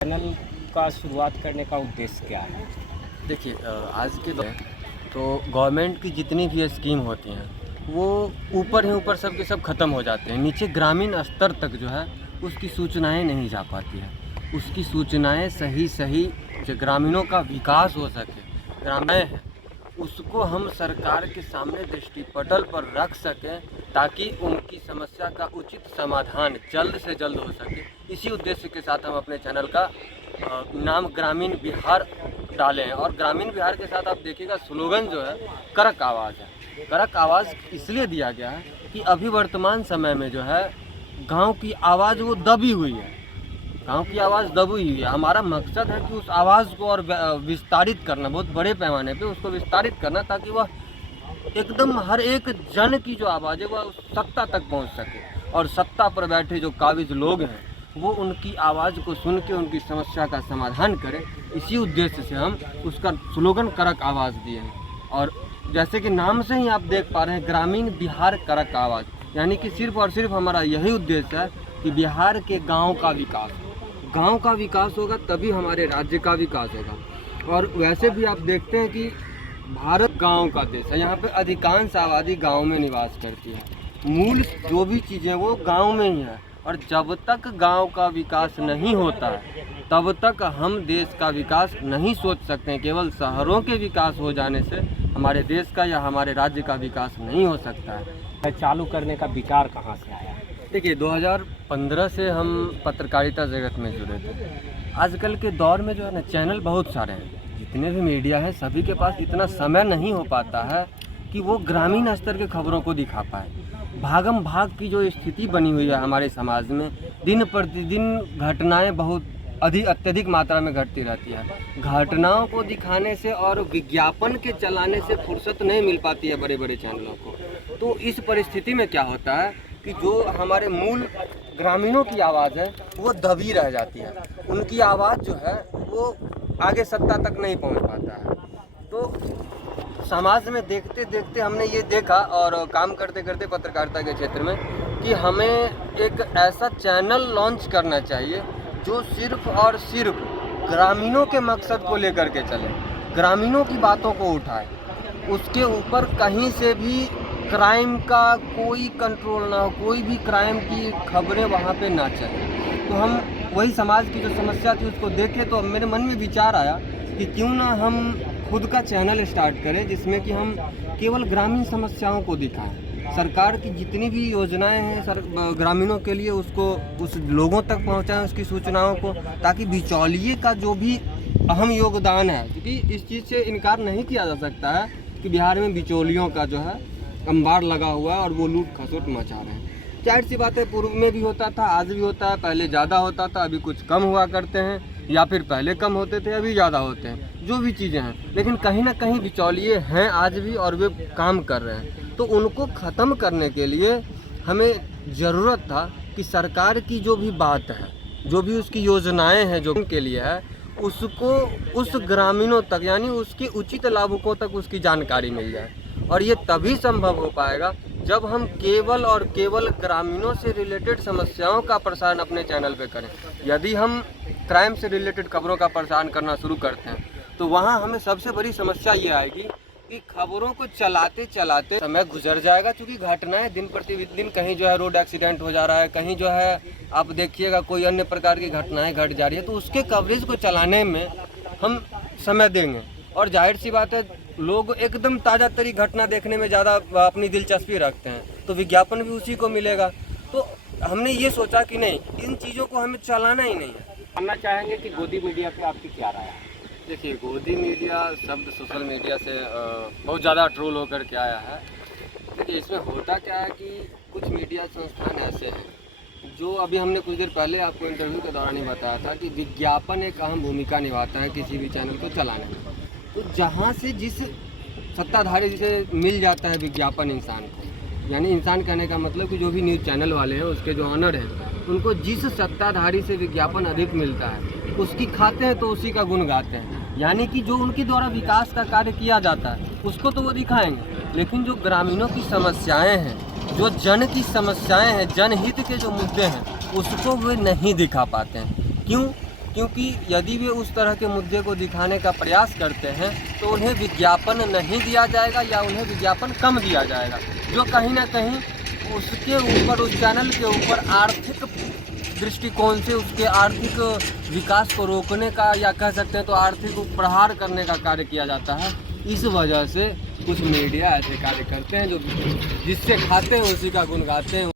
Channel का शुरुआत करने का उद्देश्य क्या है? देखिए आज के दौर में तो गवर्नमेंट की जितनी भी स्कीम होती हैं वो ऊपर ही ऊपर सब के सब ख़त्म हो जाते हैं। नीचे ग्रामीण स्तर तक जो है उसकी सूचनाएं नहीं जा पाती हैं। उसकी सूचनाएं सही जो ग्रामीणों का विकास हो सके, ग्रामीण हैं उसको हम सरकार के सामने दृष्टिपटल पर रख सकें ताकि उनकी समस्या का उचित समाधान जल्द से जल्द हो सके। इसी उद्देश्य के साथ हम अपने चैनल का नाम ग्रामीण बिहार डाले हैं। और ग्रामीण बिहार के साथ आप देखिएगा स्लोगन जो है कड़क आवाज़ है। कड़क आवाज़ इसलिए दिया गया है कि अभी वर्तमान समय में जो है गांव की आवाज़ वो दबी हुई है। गांव की आवाज़ दबी हुई है। हमारा मकसद है कि उस आवाज़ को और विस्तारित करना, बहुत बड़े पैमाने पे उसको विस्तारित करना ताकि वह एकदम हर एक जन की जो आवाज़ है वह सत्ता तक पहुंच सके और सत्ता पर बैठे जो काबिज लोग हैं वो उनकी आवाज़ को सुन के उनकी समस्या का समाधान करें। इसी उद्देश्य से हम उसका स्लोगन कड़क आवाज़ दिए हैं। और जैसे कि नाम से ही आप देख पा रहे हैं ग्रामीण बिहार कड़क आवाज़, यानी कि सिर्फ और सिर्फ हमारा यही उद्देश्य है कि बिहार के गाँव का विकास, गांव का विकास होगा तभी हमारे राज्य का विकास होगा। और वैसे भी आप देखते हैं कि भारत गांव का देश है। यहाँ पे अधिकांश आबादी गांव में निवास करती है। मूल जो भी चीज़ें वो गांव में ही है। और जब तक गांव का विकास नहीं होता है तब तक हम देश का विकास नहीं सोच सकते हैं। केवल शहरों के विकास हो जाने से हमारे देश का या हमारे राज्य का विकास नहीं हो सकता है। चालू करने का विचार कहाँ से आया? देखिए 2015 से हम पत्रकारिता जगत में जुड़े थे। आजकल के दौर में जो है ना चैनल बहुत सारे हैं, जितने भी मीडिया हैं सभी के पास इतना समय नहीं हो पाता है कि वो ग्रामीण स्तर के खबरों को दिखा पाए। भागम भाग की जो स्थिति बनी हुई है हमारे समाज में, दिन प्रतिदिन घटनाएं बहुत अत्यधिक मात्रा में घटती रहती है। घटनाओं को दिखाने से और विज्ञापन के चलाने से फुर्सत नहीं मिल पाती है बड़े बड़े चैनलों को। तो इस परिस्थिति में क्या होता है कि जो हमारे मूल ग्रामीणों की आवाज़ है वो दबी रह जाती है। उनकी आवाज़ जो है वो आगे सत्ता तक नहीं पहुंच पाता है। तो समाज में देखते देखते हमने ये देखा और काम करते करते पत्रकारिता के क्षेत्र में कि हमें एक ऐसा चैनल लॉन्च करना चाहिए जो सिर्फ और सिर्फ ग्रामीणों के मकसद को लेकर के चले, ग्रामीणों की बातों को उठाए। उसके ऊपर कहीं से भी क्राइम का कोई कंट्रोल ना हो, कोई भी क्राइम की खबरें वहाँ पे ना चले। तो हम वही समाज की जो समस्या थी उसको देखे तो मेरे मन में विचार आया कि क्यों ना हम खुद का चैनल स्टार्ट करें जिसमें कि हम केवल ग्रामीण समस्याओं को दिखाएं। सरकार की जितनी भी योजनाएं हैं ग्रामीणों के लिए उसको उस लोगों तक पहुँचाएँ उसकी सूचनाओं को, ताकि बिचौलिए का जो भी अहम योगदान है, क्योंकि इस चीज़ से इनकार नहीं किया जा सकता है कि बिहार में बिचौलियों का जो है अंबार लगा हुआ है और वो लूट खसोट मचा रहे हैं। जाहिर सी बात है पूर्व में भी होता था, आज भी होता है, पहले ज़्यादा होता था, अभी कुछ कम हुआ करते हैं, या फिर पहले कम होते थे अभी ज़्यादा होते हैं, जो भी चीज़ें हैं। लेकिन कहीं ना कहीं बिचौलिए हैं आज भी और वे काम कर रहे हैं। तो उनको ख़त्म करने के लिए हमें ज़रूरत था कि सरकार की जो भी बात है, जो भी उसकी योजनाएँ हैं जो के लिए है, उसको उस ग्रामीणों तक यानी उसके उचित लाभुकों तक उसकी जानकारी मिल जाए। और ये तभी संभव हो पाएगा जब हम केवल और केवल ग्रामीणों से रिलेटेड समस्याओं का प्रसारण अपने चैनल पे करें। यदि हम क्राइम से रिलेटेड खबरों का प्रसारण करना शुरू करते हैं तो वहाँ हमें सबसे बड़ी समस्या ये आएगी कि खबरों को चलाते चलाते समय गुजर जाएगा, क्योंकि घटनाएं दिन प्रतिदिन कहीं जो है रोड एक्सीडेंट हो जा रहा है, कहीं जो है आप देखिएगा कोई अन्य प्रकार की घटनाएँ घट जा रही है। तो उसके कवरेज को चलाने में हम समय देंगे और जाहिर सी बात है लोग एकदम ताज़ा तरी घटना देखने में ज़्यादा अपनी दिलचस्पी रखते हैं, तो विज्ञापन भी उसी को मिलेगा। तो हमने ये सोचा कि नहीं, इन चीज़ों को हमें चलाना ही नहीं है। जानना चाहेंगे कि गोदी मीडिया पे आपकी क्या राय है? देखिए गोदी मीडिया शब्द सोशल मीडिया से बहुत ज़्यादा ट्रोल होकर के आया है। देखिए इसमें होता क्या है कि कुछ मीडिया संस्थान ऐसे हैं जो अभी हमने कुछ देर पहले आपको इंटरव्यू के दौरान ही बताया था कि विज्ञापन एक अहम भूमिका निभाता है किसी भी चैनल को चलाने में। तो जहाँ से जिस सत्ताधारी से मिल जाता है विज्ञापन इंसान को, यानी इंसान कहने का मतलब कि जो भी न्यूज़ चैनल वाले हैं उसके जो ऑनर हैं उनको जिस सत्ताधारी से विज्ञापन अधिक मिलता है उसकी खाते हैं तो उसी का गुण गाते हैं। यानी कि जो उनके द्वारा विकास का कार्य किया जाता है उसको तो वो दिखाएंगे, लेकिन जो ग्रामीणों की समस्याएं हैं, जो जन की समस्याएं हैं, जनहित के जो मुद्दे हैं उसको वे नहीं दिखा पाते हैं। क्यों? क्योंकि यदि वे उस तरह के मुद्दे को दिखाने का प्रयास करते हैं तो उन्हें विज्ञापन नहीं दिया जाएगा या उन्हें विज्ञापन कम दिया जाएगा, जो कहीं ना कहीं उसके ऊपर, उस चैनल के ऊपर आर्थिक दृष्टिकोण से उसके आर्थिक विकास को रोकने का, या कह सकते हैं तो आर्थिक प्रहार करने का कार्य किया जाता है। इस वजह से कुछ मीडिया ऐसे कार्य करते हैं जो जिससे खाते हैं उसी का गुण गाते हैं।